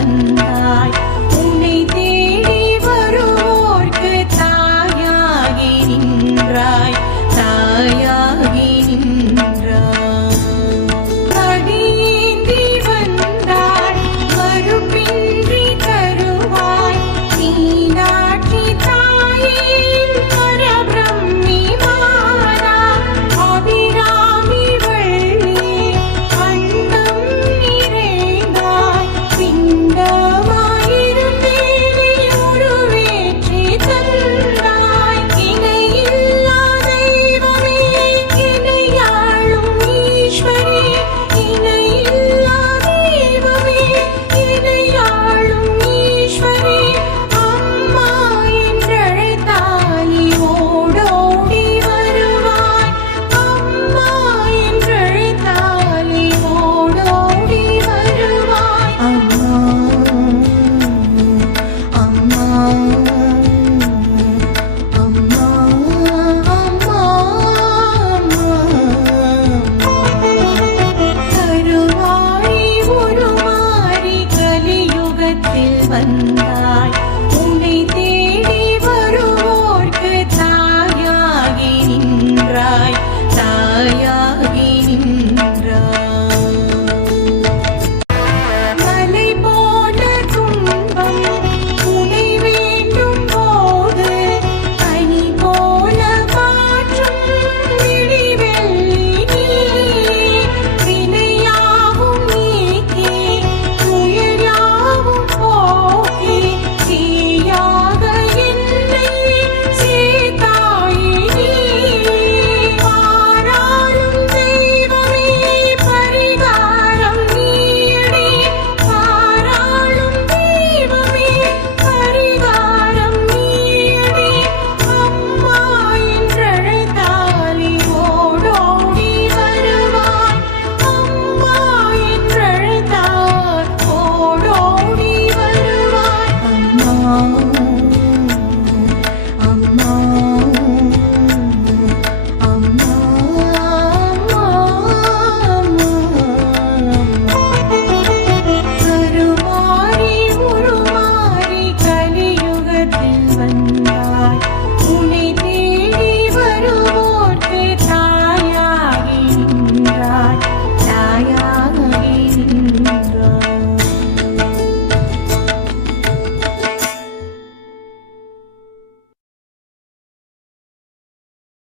வந்தாய். உன்னை தேடி வருவோர்க்கு தாயாகி நின்றாய், தாயாகி நின்றாய். அடியேந்தி வந்தாய், மறுப்பின்றி தருவாய். மீனாட்சி தாயே பரபிரம்மி மாதா, அபிராமி வள்ளி அண்டம் நிறைந்தாய். பிண்டமாயிருந்தேனே உருவேற்றி தந்தாய். இணையில்லா தெய்வமே, இணையாளும் ஈஸ்வரி. இணையில்லா தெய்வமே, இணையாளும் ஈஸ்வரி. அம்மா என்றழைத்தாய் ஓடோடி வருவாய். அம்மா என்றழைத்தாய் ஓடோடி வருவாய். அம்மா அம்மா அம்மா அம்மா கருவாழி உருமாறி கலியுகத்தில் வந்த